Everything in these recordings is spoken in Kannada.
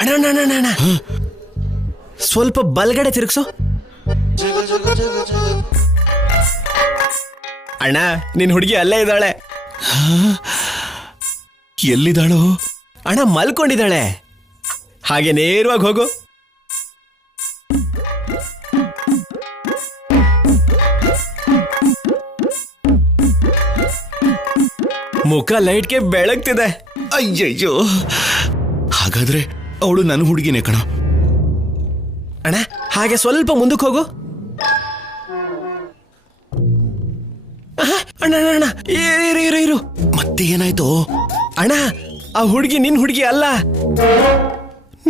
ಅಣ್ಣ ಅಣ್ಣ ಅಣ್ಣ ಅಣ್ಣ ಸ್ವಲ್ಪ ಬಲ್ಗಡೆ ತಿರುಗ್ಸು. ಅಣ್ಣ ನಿನ್ ಹುಡುಗಿ ಅಲ್ಲೇ ಇದ್ದಾಳೆ. ಎಲ್ಲಿದ್ದಾಳು? ಅಣ್ಣ ಮಲ್ಕೊಂಡಿದ್ದಾಳೆ. ಹಾಗೆ ನೇರವಾಗಿ ಹೋಗು. ಮುಖ ಲೈಟ್ಗೆ ಬೆಳಗ್ತಿದೆ. ಅಯ್ಯಯ್ಯೋ, ಹಾಗಾದ್ರೆ ಅವಳು ನನ್ನ ಹುಡುಗಿನೇ ಕಣ. ಅಣ್ಣ ಹಾಗೆ ಸ್ವಲ್ಪ ಮುಂದಕ್ಕೆ ಹೋಗು. ಅಣ್ಣ ಅಣ್ಣ ಇರು ಇರು. ಮತ್ತೆ ಏನಾಯ್ತು? ಅಣ್ಣ ಆ ಹುಡುಗಿ ನಿನ್ ಹುಡುಗಿ ಅಲ್ಲ.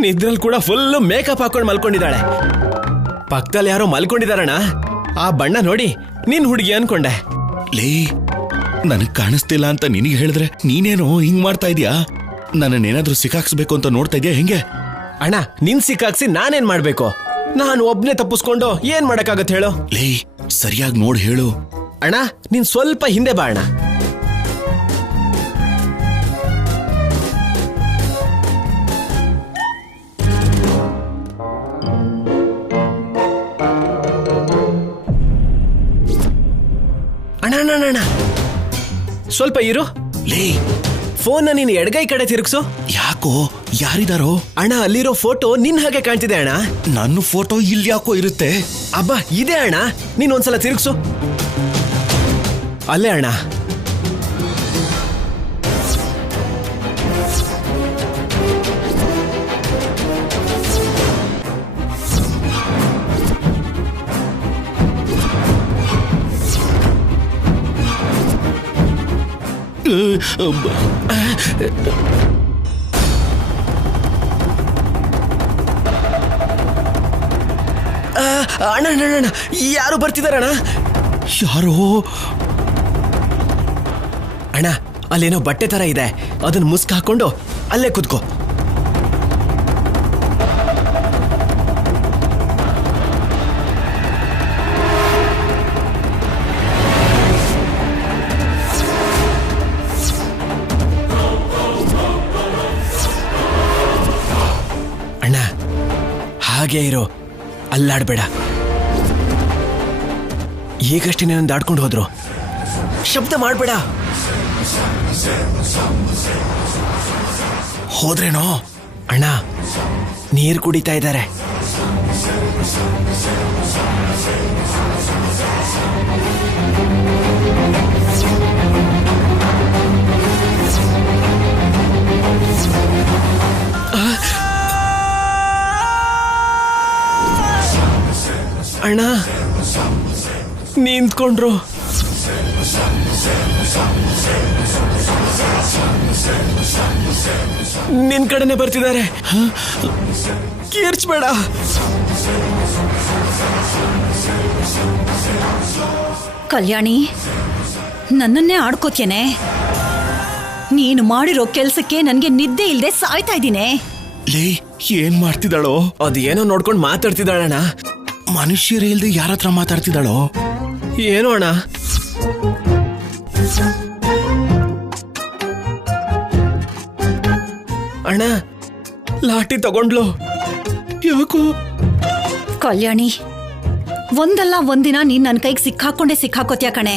ನಿದ್ರಲ್ಲಿ ಕೂಡ ಫುಲ್ ಮೇಕಪ್ ಹಾಕೊಂಡು ಮಲ್ಕೊಂಡಿದ್ದಾಳೆ. ಪಕ್ಕದಲ್ಲಿ ಯಾರೋ ಮಲ್ಕೊಂಡಿದಾರಣ್ಣ. ಆ ಬಣ್ಣ ನೋಡಿ ನಿನ್ ಹುಡುಗಿ ಅನ್ಕೊಂಡೆ. ಲೇ, ನನಗ್ ಕಾಣಿಸ್ತಿಲ್ಲ ಅಂತ ನಿನಗೆ ಹೇಳಿದ್ರೆ ನೀನೇನೋ ಹಿಂಗ್ ಮಾಡ್ತಾ ಇದೀಯಾ? ನನ್ನನ್ನೇನಾದ್ರೂ ಸಿಕ್ಕಾಕ್ಸ್ಬೇಕು ಅಂತ ನೋಡ್ತಾ ಇದೀಯಾ ಹೆಂಗೆ? ಅಣ್ಣ ನಿನ್ ಸಿಕ್ಕಾಕ್ಸಿ ನಾನೇನ್ ಮಾಡ್ಬೇಕು? ನಾನು ಒಬ್ನೇ ತಪ್ಪಿಸ್ಕೊಂಡು ಏನ್ ಮಾಡಕ್ಕಾಗತ್ತೆ ಹೇಳು? ಲೇ, ಸರಿಯಾಗಿ ನೋಡ್ ಹೇಳು. ಅಣ್ಣ ನೀನ್ ಸ್ವಲ್ಪ ಹಿಂದೆ ಬಾ ಅಣ್ಣ. ಅಣ್ಣ ಅಣ್ಣ ಅಣ್ಣ ಸ್ವಲ್ಪ ಇರು. ಲೇ, ಫೋನ್ ನೀನು ಎಡಗೈ ಕಡೆ ತಿರುಗ್ಸು. ಯಾಕೋ? ಯಾರಿದಾರೋ? ಅಣ್ಣ ಅಲ್ಲಿರೋ ಫೋಟೋ ನಿನ್ ಹಾಗೆ ಕಾಣ್ತಿದೆ ಅಣ್ಣ. ನನ್ನ ಫೋಟೋ ಇಲ್ಲಿ ಯಾಕೋ ಇರುತ್ತೆ? ಅಬ್ಬಾ ಇದೆ ಅಣ್ಣ, ನೀನ್ ಒಂದ್ಸಲ ತಿರುಗ್ಸು. ಅಲ್ಲೇ ಅಣ್ಣ. ಅಣ್ಣ ಅಣ್ಣ ಅಣ್ಣ ಯಾರು ಬರ್ತಿದಾರಣ್ಣ? ಯಾರೋ? ಅಣ್ಣ ಅಲ್ಲೇನೋ ಬಟ್ಟೆ ತರ ಇದೆ, ಅದನ್ನ ಮುಸ್ಕ್ ಹಾಕೊಂಡು ಅಲ್ಲೇ ಕುತ್ಕೋ. ಅಣ್ಣ ಹಾಗೆ ಇರೋ, ಅಲ್ಲಾಡ್ಬೇಡ. ಈಗಷ್ಟೇ ನನ್ನ ದಾಡ್ಕೊಂಡು ಹೋದ್ರು. ಶಬ್ದ ಮಾಡ್ಬೇಡ. ಹೋದ್ರೇನೋ? ಅಣ್ಣ ನೀರು ಕುಡಿತಾ ಇದ್ದಾರೆ. ಅಣ್ಣ ನಿಂತ್ಕೊಂಡ್ರು. ನಿನ್ ಕಡೆನೆ ಬರ್ತಿದ್ದಾರೆ. ಕೀರ್ಚ್ಬೇಡ. ಕಲ್ಯಾಣಿ, ನನ್ನನ್ನೇ ಆಡ್ಕೋತೇನೆ. ನೀನು ಮಾಡಿರೋ ಕೆಲ್ಸಕ್ಕೆ ನನ್ಗೆ ನಿದ್ದೆ ಇಲ್ದೆ ಸಾಯ್ತಾ ಇದ್ದೀನಿ. ಲೇ, ಏನ್ ಮಾಡ್ತಿದ್ದಾಳೋ? ಅದು ಏನೋ ನೋಡ್ಕೊಂಡು ಮಾತಾಡ್ತಿದ್ದಾಳಣ್ಣ. ಮನುಷ್ಯರೇ ಇಲ್ದೆ ಯಾರ ಹತ್ರ ಮಾತಾಡ್ತಿದ್ದಾಳೋ? ಏನೋ ಅಣ್ಣ. ಅಣ್ಣ ಲಾಠಿ ತಗೊಂಡ್ಲು. ಯಾಕೋ? ಕಲ್ಯಾಣಿ, ಒಂದಲ್ಲ ಒಂದಿನ ನೀನ್ ನನ್ನ ಕೈಗೆ ಸಿಕ್ಕಾಕೋತ್ಯಾ ಕಣೆ.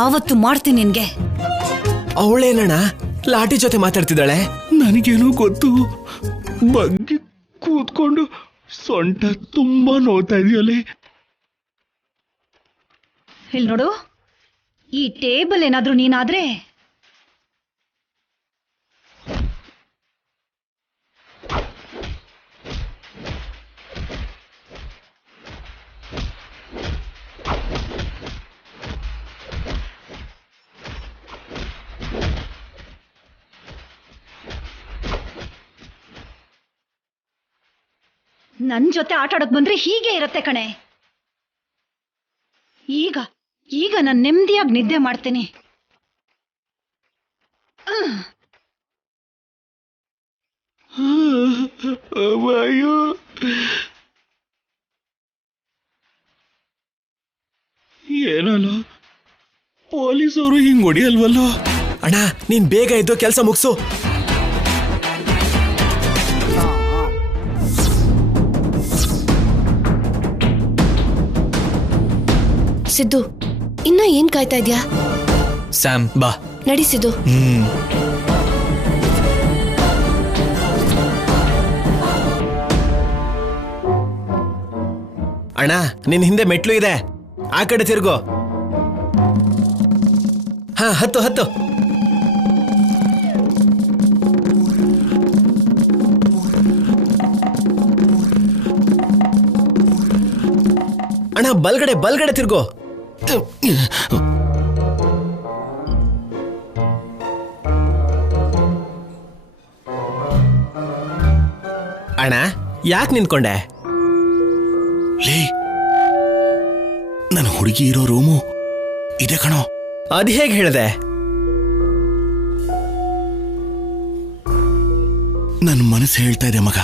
ಆವತ್ತು ಮಾಡ್ತೀನಿ ನಿನ್ಗೆ. ಅವಳೇನಣ್ಣ ಲಾಠಿ ಜೊತೆ ಮಾತಾಡ್ತಿದ್ದಾಳೆ? ನನಗೇನೋ ಗೊತ್ತು. ಬಗ್ಗೆ ಕೂತ್ಕೊಂಡು ಸೊಂಟ ತುಂಬಾ ನೋಡ್ತಾ ಇದೆಯಲ್ಲೇ. ಇಲ್ಲಿ ನೋಡು, ಈ ಟೇಬಲ್ ಏನಾದ್ರೂ ನೀನಾದ್ರೆ ನನ್ ಜೊತೆ ಆಟ ಆಡೋಕ್ ಬಂದ್ರೆ ಹೀಗೆ ಇರತ್ತೆ ಕಣೆ. ಈಗ ನಾನು ನೆಮ್ಮದಿಯಾಗಿ ನಿದ್ದೆ ಮಾಡ್ತೀನಿ. ಅಯ್ಯೋ, ಏನಲ್ಲ ಪೊಲೀಸವರು ಹಿಂಗ್ ಹೊಡಿಯಲ್ವಲ್ಲೋ? ಅಣ್ಣ ನೀನ್ ಬೇಗ ಇದ್ದು ಕೆಲಸ ಮುಗಿಸು. ಸಿದ್ದು, ಇನ್ನ ಏನ್ ಕಾಯ್ತಾ ಇದ್ಯಾ? ಸ್ಯಾಮ್ ಬಾ. ನಡಿ ಸಿದ್ದು. ಅಣ್ಣ, ನಿನ್ ಹಿಂದೆ ಮೆಟ್ಲು ಇದೆ, ಆ ಕಡೆ ತಿರ್ಗೋ. ಹಾ, ಹತ್ತು ಹತ್ತು. ಅಣ್ಣ, ಬಲ್ಗಡೆ ಬಲ್ಗಡೆ ತಿರ್ಗೋ. ಅಣ್ಣ, ಯಾಕೆ ನಿಂತ್ಕೊಂಡೆ? ಲೇ, ನನ್ನ ಹುಡುಗಿ ಇರೋ ರೂಮು ಇದೆ ಕಣೋ. ಅದು ಹೇಗೆ ಹೇಳ್ದೆ? ನನ್ನ ಮನಸ್ಸು ಹೇಳ್ತಾ ಇದೆ ಮಗ.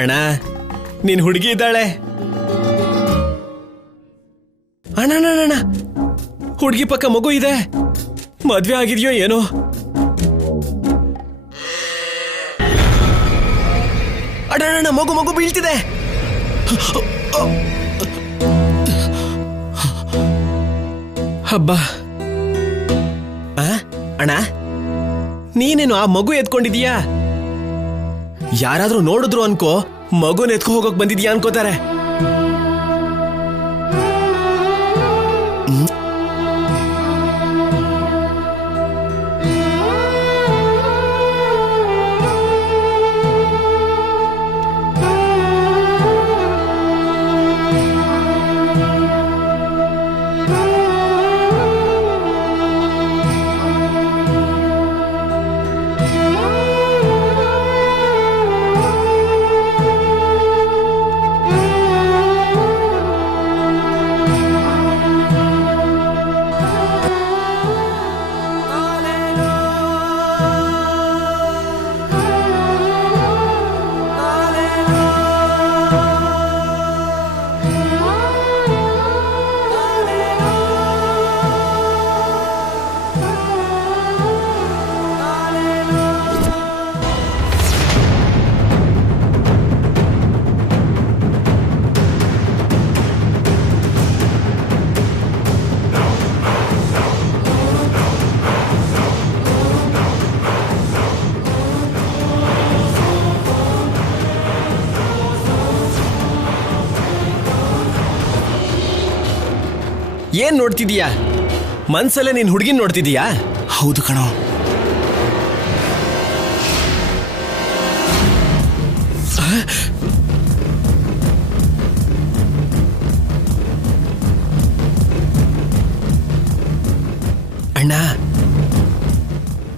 ಅಣ್ಣ, ನಿನ್ ಹುಡುಗಿ ಇದ್ದಾಳೆ. ಅಣ್ಣ ಅಣ್ಣ ಅಣ್ಣ, ಹುಡುಗಿ ಪಕ್ಕ ಮಗು ಇದೆ. ಮದ್ವೆ ಆಗಿದೆಯೋ ಏನೋ? ಅಣ್ಣ, ಮಗು ಮಗು ಬೀಳ್ತಿದೆ. ಹಬ್ಬ. ಅಣ್ಣ, ನೀನೇನು ಆ ಮಗು ಎತ್ಕೊಂಡಿದೀಯಾ? ಯಾರಾದ್ರೂ ನೋಡಿದ್ರು ಅನ್ಕೋ, ಮಗುನ ಎತ್ಕೊ ಹೋಗೋಕ್ ಬಂದಿದ್ಯಾ ಅನ್ಕೋತಾರೆ. ಏನ್ ನೋಡ್ತಿದೀಯಾ? ಮನ್ಸಲ್ಲೇ ನಿನ್ ಹುಡುಗಿನ ನೋಡ್ತಿದೀಯಾ? ಹೌದು ಕಣೋ. ಅಣ್ಣ,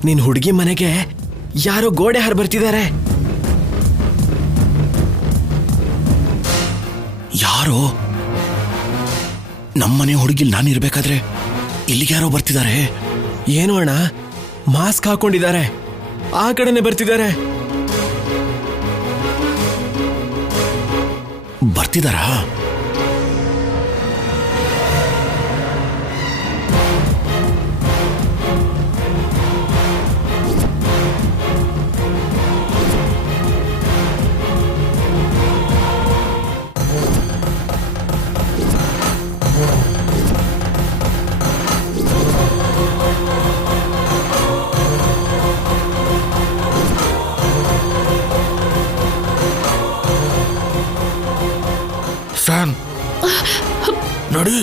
ನಿನ್ ಹುಡುಗಿ ಮನೆಗೆ ಯಾರೋ ಗೋಡೆ ಹಾರ್ ಬರ್ತಿದ್ದಾರೆ. ಯಾರೋ? ನಮ್ಮನೆ ಹುಡುಗಿಲ್ ನಾನಿರ್ಬೇಕಾದ್ರೆ ಇಲ್ಲಿಗೆ ಯಾರೋ ಬರ್ತಿದ್ದಾರೆ. ಏನು ಅಣ್ಣ, ಮಾಸ್ಕ್ ಹಾಕೊಂಡಿದ್ದಾರೆ, ಆ ಕಡೆನೆ ಬರ್ತಿದ್ದಾರೆ. ಬರ್ತಿದಾರಾ? ಸ್ಯಾಮ್, ನೋಡಿ.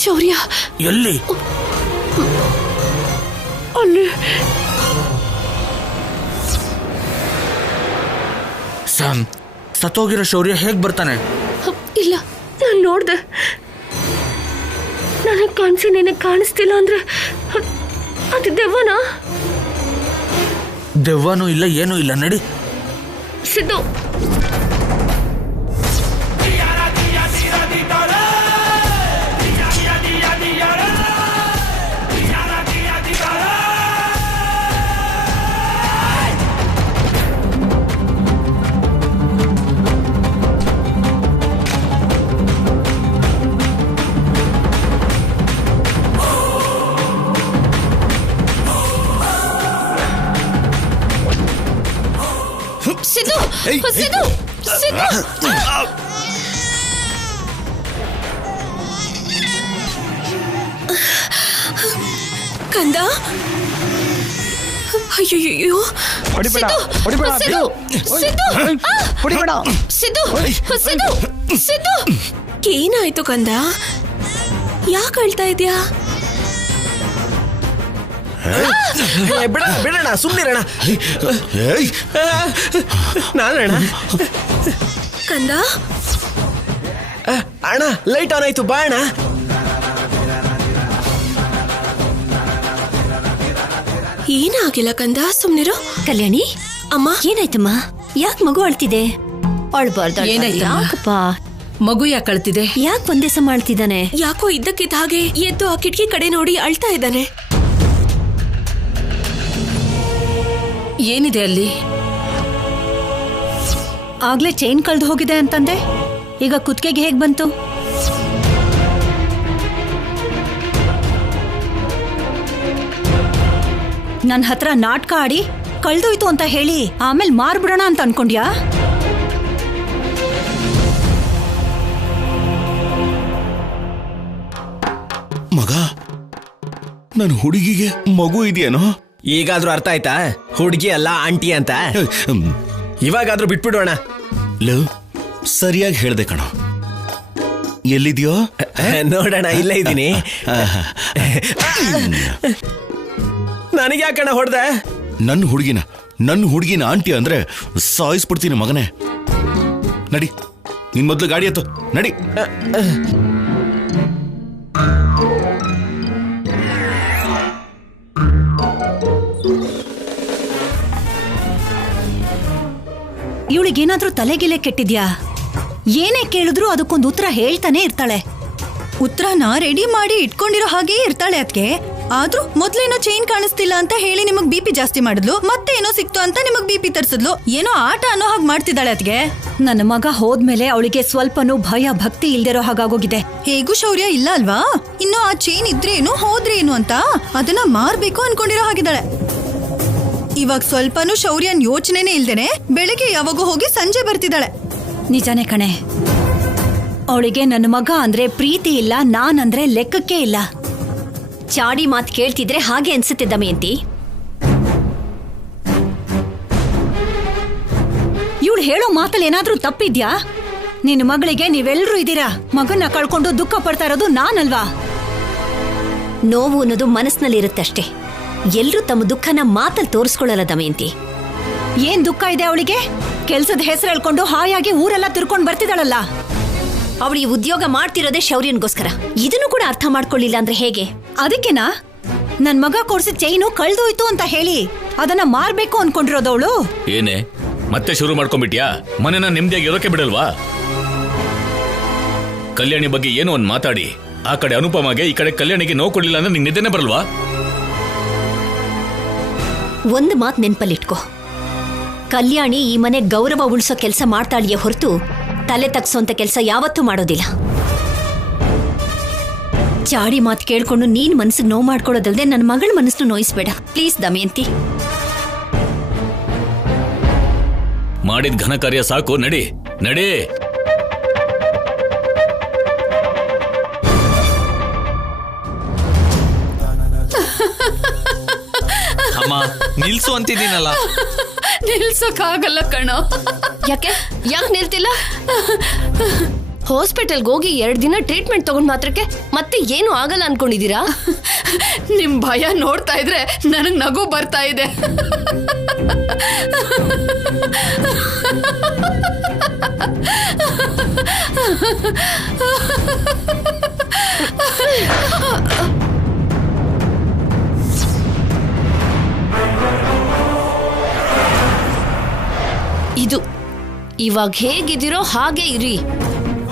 ಶೌರ್ಯ ಎಲ್ಲಿ? ಅಲ್ಲಿ. ಸ್ಯಾಮ್, ಸತ್ತೋಗಿರೋ ಶೌರ್ಯ ಹೇಗ್ ಬರ್ತಾನೆ? ಇಲ್ಲ, ನಾನು ನೋಡ್ದೆ. ನನಗೆ ಕಾಣಿಸಿ ನಿನಗೆ ಕಾಣಿಸ್ತಿಲ್ಲ ಅಂದ್ರೆ ಅದು ದೆವ್ವನಾ? ದೆವ್ವನೂ ಇಲ್ಲ, ಏನೂ ಇಲ್ಲ. ನಡಿ ಸಿದ್ದು. ಸಿದ್ದು ಸಿದ್ದು ಕಂದ ಅಯ್ಯೋ ಸಿದ್ದು ಏನಾಯ್ತು ಕಂದ ಯಾಕೆ ಅಳ್ತಾ ಇದ್ಯಾ ಬಿಡೋಣ ಸುಮ್ಮನಿರೋಣ ನಾನಣ್ಣ ಕಂದ ಅಣ್ಣ ಲೈಟ್ ಆನ್ ಆಯ್ತು ಬಾ ಅಣ್ಣ ಏನಾಗಿಲ್ಲ ಕಂದ ಸುಮ್ನಿರು ಕಲ್ಯಾಣಿ ಅಮ್ಮ ಏನಾಯ್ತಮ್ಮ ಯಾಕೆ ಮಗು ಅಳ್ತಿದೆ ಅಳ್ಬಾರ್ದು ಯಾಕಪ್ಪ ಮಗು ಯಾಕೆ ಅಳ್ತಿದೆ ಯಾಕೆ ಒಂದೇಸ ಮಾಡ್ತಿದ್ದಾನೆ ಯಾಕೋ ಇದ್ದಕ್ಕಿದ್ದ ಹಾಗೆ ಎದ್ದು ಆ ಕಿಟಕಿ ಕಡೆ ನೋಡಿ ಅಳ್ತಾ ಇದ್ದಾನೆ ಏನಿದೆ ಅಲ್ಲಿ ಆಗ್ಲೇ ಚೈನ್ ಕಳ್ದು ಹೋಗಿದೆ ಅಂತಂದೆ ಈಗ ಕುತ್ತಿಗೆಗೆ ಹೇಗ್ ಬಂತು ನನ್ನ ಹತ್ರ ನಾಟಕ ಆಡಿ ಕಳ್ದೋಯ್ತು ಅಂತ ಹೇಳಿ ಆಮೇಲೆ ಮಾರ್ಬಿಡೋಣ ಅಂತ ಅನ್ಕೊಂಡ್ಯಾ ಮಗ ನನ್ನ ಹುಡುಗಿಗೆ ಮಗು ಇದೆಯೇನೋ ಈಗಾದ್ರೂ ಅರ್ಥ ಆಯ್ತಾ ಹುಡುಗಿ ಅಲ್ಲ ಆಂಟಿ ಅಂತ ಇವಾಗಾದ್ರೂ ಬಿಟ್ಬಿಡೋಣ ಸರಿಯಾಗಿ ಹೇಳ್ದೆ ಕಣೋ ಎಲ್ಲಿದ್ಯೋ ನೋಡೋಣ ಇಲ್ಲೇ ಇದ್ದೀನಿ ನನಗೆ ಯಾಕಣ್ಣ ಹೊಡೆದೆ ನನ್ನ ಹುಡುಗಿನ ಆಂಟಿ ಅಂದ್ರೆ ಸಾಯಿಸ್ಬಿಡ್ತೀನಿ ಮಗನೇ ನಡಿ ನಿನ್ ಮೊದ್ಲು ಗಾಡಿ ಹತ್ತು ನಡಿ ಇವಳಿಗೇನಾದ್ರೂ ತಲೆಗಿಲೆ ಕೆಟ್ಟಿದ್ಯಾ ಏನೇ ಕೇಳಿದ್ರು ಅದಕ್ಕೊಂದು ಉತ್ತರ ಹೇಳ್ತಾನೆ ಇರ್ತಾಳೆ ಉತ್ತರನ ರೆಡಿ ಮಾಡಿ ಇಟ್ಕೊಂಡಿರೋ ಹಾಗೆ ಇರ್ತಾಳೆ ಅದಕ್ಕೆ ಆದ್ರೂ ಮೊದ್ಲೇನೋ ಚೈನ್ ಕಾಣಿಸ್ತಿಲ್ಲ ಅಂತ ಹೇಳಿ ನಿಮಗ್ ಬಿಪಿ ಜಾಸ್ತಿ ಮಾಡಿದ್ಲು ಮತ್ತೆ ಏನೋ ಸಿಕ್ತು ಅಂತ ನಿಮಗ್ ಬಿಪಿ ತರಿಸಿದ್ಲು ಏನೋ ಆಟ ಅನ್ನೋ ಹಾಗೆ ಮಾಡ್ತಿದ್ದಾಳೆ ಅದಕ್ಕೆ ನನ್ನ ಮಗ ಹೋದ್ಮೇಲೆ ಅವಳಿಗೆ ಸ್ವಲ್ಪನೂ ಭಯ ಭಕ್ತಿ ಇಲ್ದಿರೋ ಹಾಗಾಗೋಗಿದೆ ಹೇಗೂ ಶೌರ್ಯ ಇಲ್ಲ ಅಲ್ವಾ ಇನ್ನು ಆ ಚೈನ್ ಇದ್ರೇನು ಹೋದ್ರೇನು ಅಂತ ಅದನ್ನ ಮಾರ್ಬೇಕು ಅನ್ಕೊಂಡಿರೋ ಹಾಗಿದ್ದಾಳೆ ಇವಾಗ ಸ್ವಲ್ಪನೂ ಶೌರ್ಯನ್ ಯೋಚನೆನೇ ಇಲ್ದೇನೆ ಬೆಳಿಗ್ಗೆ ಯಾವಾಗೂ ಹೋಗಿ ಸಂಜೆ ಬರ್ತಿದ್ದಾಳೆ ನಿಜಾನೇ ಕಣೆ ಅವಳಿಗೆ ನನ್ನ ಮಗ ಅಂದ್ರೆ ಪ್ರೀತಿ ಇಲ್ಲ ನಾನಂದ್ರೆ ಲೆಕ್ಕಕ್ಕೆ ಇಲ್ಲ ಚಾಡಿ ಮಾತು ಕೇಳ್ತಿದ್ರೆ ಹಾಗೆ ಅನ್ಸುತ್ತೆ ದಮಯಂತಿ ಇವಳು ಹೇಳೋ ಮಾತಲ್ಲಿ ಏನಾದ್ರೂ ತಪ್ಪಿದ್ಯಾ ನಿನ್ನ ಮಗಳಿಗೆ ನೀವೆಲ್ಲರೂ ಇದ್ದೀರಾ ಮಗನ್ನ ಕಳ್ಕೊಂಡು ದುಃಖ ಪಡ್ತಾ ಇರೋದು ನಾನಲ್ವಾ ನೋವು ಅನ್ನೋದು ಮನಸ್ಸಿನಲ್ಲಿರುತ್ತಷ್ಟೇ ಎಲ್ರೂ ತಮ್ಮ ದುಃಖನ ಮಾತಲ್ಲಿ ತೋರಿಸ್ಕೊಳ್ಳಲ್ಲ ದಮಯಂತಿ ಏನ್ ದುಃಖ ಇದೆ ಅವಳಿಗೆ ಕೆಲ್ಸದ ಹೆಸರು ಹೇಳ್ಕೊಂಡು ಹಾಯಾಗಿ ಊರೆಲ್ಲ ತಿರ್ಕೊಂಡು ಬರ್ತಿದ್ದಾಳಲ್ಲ ಅವಳು ಈ ಉದ್ಯೋಗ ಮಾಡ್ತಿರೋದೇ ಶೌರ್ಯನ್ಗೋಸ್ಕರ ಇದನ್ನು ಕೂಡ ಅರ್ಥ ಮಾಡ್ಕೊಳ್ಳಿಲ್ಲ ಅಂದ್ರೆ ಹೇಗೆ ಅದಕ್ಕೆನಾ ನನ್ ಮಗ ಕೊಡ್ಸಿದ ಚೈನು ಕಳ್ದೋಯ್ತು ಅಂತ ಹೇಳಿ ಅದನ್ನ ಮಾರ್ಬೇಕು ಅನ್ಕೊಂಡಿರೋದವಳು ಏನೇ ಮತ್ತೆ ಶುರು ಮಾಡ್ಕೊಂಡ್ಬಿಟ್ಯಾ ಮನೆನ ನೆಮ್ಮದಿಯಾಗಿ ಇರೋಕೆ ಬಿಡಲ್ವಾ ಕಲ್ಯಾಣಿ ಬಗ್ಗೆ ಏನೋ ಒಂದ್ ಮಾತಾಡಿ ಆ ಕಡೆ ಅನುಪಮಗೆ ಈ ಕಡೆ ಕಲ್ಯಾಣಿಗೆ ನೋವು ಕೊಡ್ಲಿಲ್ಲ ಅಂದ್ರೆ ನಿಂಗೆ ನಿದ್ದೆನೆ ಬರಲ್ವಾ ಒಂದು ಮಾತು ನೆನ್ಪಲ್ಲಿಟ್ಕೋ ಕಲ್ಯಾಣಿ ಈ ಮನೆ ಗೌರವ ಉಳಿಸೋ ಕೆಲಸ ಮಾಡ್ತಾಳಿಯೇ ಹೊರತು ತಲೆ ತಗ್ಸೋಂತ ಕೆಲಸ ಯಾವತ್ತೂ ಮಾಡೋದಿಲ್ಲ ಚಾಡಿ ಮಾತು ಕೇಳ್ಕೊಂಡು ನೀನ್ ಮನಸ್ಸಿಗೆ ನೋವು ಮಾಡ್ಕೊಳ್ಳೋದಲ್ದೆ ನನ್ನ ಮಗಳ ಮನಸ್ಸನ್ನು ನೋಯಿಸ್ಬೇಡ ಪ್ಲೀಸ್ ದಮಯಂತಿ ಮಾಡಿದ ಘನ ಕಾರ್ಯ ಸಾಕು ನಡಿ ನಡಿ ಅಮ್ಮ ನಿಲ್ಸು ಅಂತಿದ್ದೀನಲ್ಲ ನಿಲ್ಸಕ್ಕಾಗಲ್ಲ ಕಣೋ ಯಾಕೆ ನಿಲ್ತಿಲ್ಲ ಹಾಸ್ಪಿಟಲ್ಗೆ ಹೋಗಿ 2 ದಿನ ಟ್ರೀಟ್ಮೆಂಟ್ ತಗೊಂಡ್ ಮಾತ್ರಕ್ಕೆ ಮತ್ತೆ ಏನು ಆಗಲ್ಲ ಅನ್ಕೊಂಡಿದೀರಾ ನಿಮ್ ಭಯ ನೋಡ್ತಾ ಇದ್ರೆ ನನಗ್ ನಗು ಬರ್ತಾ ಇದೆ ಇದು ಇವಾಗ ಹೇಗಿದ್ದೀರೋ ಹಾಗೆ ಇರಿ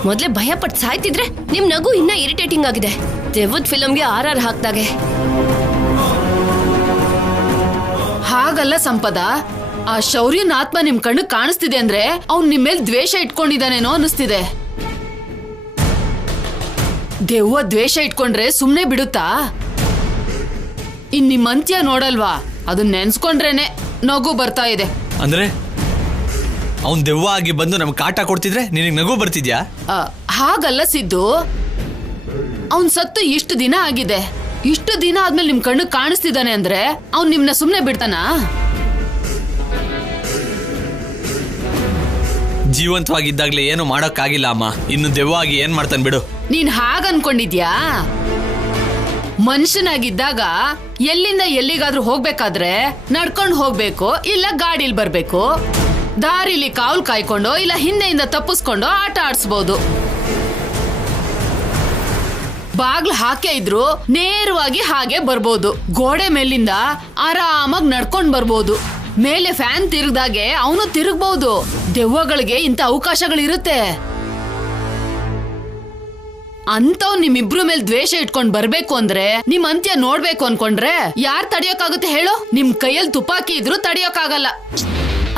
ಮೊದ್ಲೇ ಭಯ ಪಟ್ಟು ಸಾಯ್ತಿದ್ರೆ ನಿಮ್ ನಗು ಇನ್ನ ಇರಿಟೇಟಿಂಗ್ ಆಗಿದೆ ದೆವ್ವದ ಫಿಲಂಗೆ RR ಹಾಕ್ದಾಗೆ ಹಾಗಲ್ಲ ಸಂಪದ ಆ ಶೌರ್ಯನ ಆತ್ಮ ನಿಮ್ ಕಣ್ಣು ಕಾಣಿಸ್ತಿದೆ ಅಂದ್ರೆ ಅವ್ನ್ ನಿಮ್ ಮೇಲೆ ದ್ವೇಷ ಇಟ್ಕೊಂಡಿದ್ದಾನೇನೋ ಅನ್ನಿಸ್ತಿದೆ ದೆವ್ವ ದ್ವೇಷ ಇಟ್ಕೊಂಡ್ರೆ ಸುಮ್ನೆ ಬಿಡುತ್ತಾ ಇನ್ ನಿಮ್ ಅಂತ್ಯ ನೋಡಲ್ವಾ ಅದನ್ನ ನೆನ್ಸ್ಕೊಂಡ್ರೇನೆ ನಗು ಬರ್ತಾ ಇದೆ ಅಂದ್ರೆ ಅವ್ನ್ ದೆವ್ವ ಆಗಿ ಬಂದು ನಮ್ಗೆ ಕಾಟ ಕೊಡ್ತಿದ್ರೆ ನಿನಗೆ ನಗು ಬರ್ತಿದ್ಯಾ? ಹಾಗಲ್ಲ ಸಿದ್ದು, ಅವನ್ ಸತ್ತು ಇಷ್ಟು ದಿನ ಆಗಿದೆ. ಇಷ್ಟು ದಿನ ಆದ್ಮೇಲೆ ನಿಮ್ ಕಣ್ಣು ಕಾಣಿಸ್ತಿದ್ದಾನೆ ಅಂದ್ರೆ ಅವ್ನ್ ನಿಮ್ನ ಸುಮ್ನೆ ಬಿಡ್ತಾನ? ಜೀವಂತವಾಗಿದ್ದಾಗ್ಲೇ ಏನು ಮಾಡೋಕ್ಕಾಗಿಲ್ಲ ಅಮ್ಮ. ಇನ್ನು ದೆವ್ವ ಆಗಿ ಏನ್ ಮಾಡ್ತಾನೆ ಬಿಡು. ನೀನ್ ಹಾಗ ಅನ್ಕೊಂಡಿದ್ಯಾ? ಮನುಷ್ಯನಾಗಿದ್ದಾಗ ಎಲ್ಲಿಂದ ಎಲ್ಲಿಗಾದ್ರೂ ಹೋಗ್ಬೇಕಾದ್ರೆ ನಡ್ಕೊಂಡು ಹೋಗ್ಬೇಕು, ಇಲ್ಲ ಗಾಡಿಲಿ ಬರ್ಬೇಕು. ದಾರಿಲಿ ಕಾವಲ್ ಕಾಯ್ಕೊಂಡು ಇಲ್ಲ ಹಿಂದೆಯಿಂದ ತಪ್ಪಿಸ್ಕೊಂಡು ಆಟ ಆಡ್ಸ್ಬೋದು. ಬಾಗ್ಲು ಹಾಕೇ ಇದ್ರು ನೇರವಾಗಿ ಹಾಗೆ ಬರ್ಬೋದು. ಗೋಡೆ ಮೇಲಿಂದ ಆರಾಮಾಗಿ ನಡ್ಕೊಂಡ್ ಬರ್ಬೋದು. ಮೇಲೆ ಫ್ಯಾನ್ ತಿರುಗ್ದಾಗೆ ಅವನು ತಿರುಗ್ಬಹುದು. ದೆವ್ವಗಳಿಗೆ ಇಂಥ ಅವಕಾಶಗಳಿರುತ್ತೆ. ಅಂತವ್ ನಿಮ್ಮಿಬ್ರು ಮೇಲೆ ದ್ವೇಷ ಇಟ್ಕೊಂಡ್ ಬರ್ಬೇಕು ಅಂದ್ರೆ ನಿಮ್ ಅಂತ್ಯ ನೋಡ್ಬೇಕು ಅನ್ಕೊಂಡ್ರೆ ಯಾರ್ ತಡಿಯೋಕಾಗುತ್ತೆ ಹೇಳು? ನಿಮ್ ಕೈಯಲ್ಲಿ ತುಪಾಕಿ ಇದ್ರು ತಡಿಯೋಕಾಗಲ್ಲ.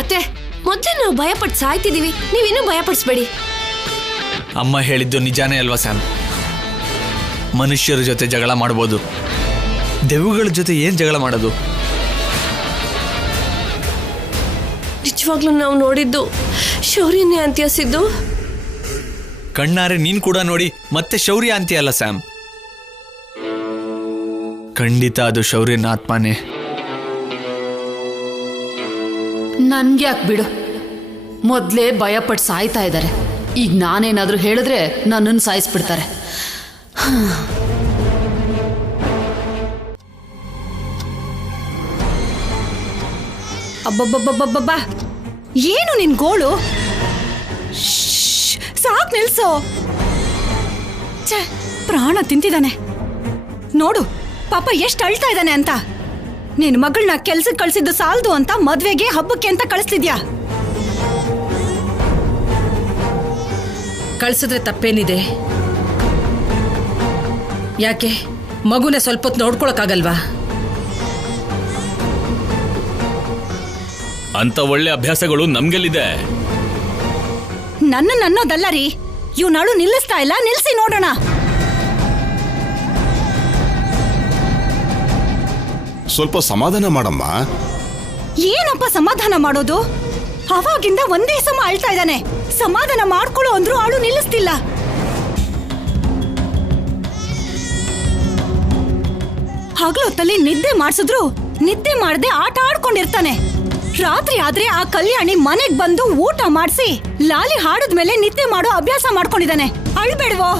ಅತ್ತೆ, ಮೊದ್ಲೇ ನಾವು ಭಯಪಟ್ಟು ಸಾಯ್ತಿದೀವಿ, ನೀವಿನ್ನೂ ಭಯಪಡಿಸ್ಬೇಡಿ. ಅಮ್ಮ ಹೇಳಿದ್ದು ನಿಜಾನೇ ಅಲ್ವಾ ಸ್ಯಾಮ್? ಮನುಷ್ಯರ ಜೊತೆ ಜಗಳ ಮಾಡ್ಬೋದು, ದೆವ್ವಗಳ ಜೊತೆ ಏನ್ ಜಗಳ ಮಾಡೋದು? ನಿಜವಾಗ್ಲೂ ನಾವು ನೋಡಿದ್ದು ಶೌರ್ಯನೇ ಅಂತ್ಯಸಿದ್ದು. ಕಣ್ಣಾರೆ ನೀನ್ ಕೂಡ ನೋಡಿ ಮತ್ತೆ ಶೌರ್ಯ ಅಂತೀಯಲ್ಲ ಸ್ಯಾಮ್? ಖಂಡಿತ ಅದು ಶೌರ್ಯನ ಆತ್ಮನೇ. ನನ್ಗ್ಯಾಕ್ ಬಿಡು, ಮೊದ್ಲೇ ಭಯಪಟ್ಟು ಸಾಯ್ತಾ ಇದ್ದಾರೆ. ಈಗ ನಾನೇನಾದ್ರೂ ಹೇಳಿದ್ರೆ ನನ್ನನ್ನು ಸಾಯಿಸ್ಬಿಡ್ತಾರೆ. ಅಬ್ಬಬ್ಬಬ್ಬಬ್ಬಬ್ಬಾ, ಏನು ನಿನ್ ಗೋಳು? ಸಾಕ್ ನಿಲ್ಸೋ. ಛೆ, ಪ್ರಾಣ ತಿಂತಿದ್ದಾನೆ ನೋಡು ಪಾಪ ಎಷ್ಟು ಅಳ್ತಾ ಇದ್ದಾನೆ ಅಂತ. ನಿನ್ ಮಗಳನ್ನ ಕೆಲ್ಸಕ್ಕೆ ಕಳ್ಸಿದ್ದು ಸಾಲದು ಅಂತ ಮದ್ವೆಗೆ ಹಬ್ಬಕ್ಕೆ ಅಂತ ಕಳಿಸ್ತಿದ್ಯಾ? ಕಳ್ಸಿದ್ರೆ ತಪ್ಪೇನಿದೆ? ಯಾಕೆ ಮಗುನೇ ಸ್ವಲ್ಪ ಹೊತ್ತು ನೋಡ್ಕೊಳಕ್ಕಾಗಲ್ವಾ? ಅಂತ ಒಳ್ಳೆ ಅಭ್ಯಾಸಗಳು ನಮ್ಗೆಲ್ಲಿದೆ? ನನ್ನನ್ನೋದಲ್ಲ ರೀ, ಇವ್ನಾಳು ನಿಲ್ಲಿಸ್ತಾ ಇಲ್ಲ, ನಿಲ್ಸಿ ನೋಡೋಣ. ಸ್ವಲ್ಪ ಸಮಾಧಾನ ಮಾಡಮ್ಮ. ಏನಪ್ಪ ಸಮಾಧಾನ ಮಾಡೋದು? ಅವಾಗಿಂದ ಒಂದೇ ಸಮ ಅಳ್ತಾ ಇದ್ದಾನೆ. ಸಮಾಧಾನ ಮಾಡ್ಕೊಳ್ಳೋ ಅಂದ್ರೂ ಆಳು ನಿಲ್ಲಿಸ್ತಿಲ್ಲ. ಹಗಲೊತ್ತಲ್ಲಿ ನಿದ್ದೆ ಮಾಡಿಸಿದ್ರು ನಿದ್ದೆ ಮಾಡದೆ ಆಟ ಆಡ್ಕೊಂಡಿರ್ತಾನೆ. ರಾತ್ರಿ ಆದ್ರೆ ಆ ಕಲ್ಯಾಣಿ ಮನೆಗ್ ಬಂದು ಊಟ ಮಾಡಿಸಿ ಲಾಲಿ ಹಾಡದ್ಮೇಲೆ ನಿದ್ದೆ ಮಾಡೋ ಅಭ್ಯಾಸ ಮಾಡ್ಕೊಂಡಿದ್ದಾನೆ. ಅಳ್ಬೇಡ್ವೋ?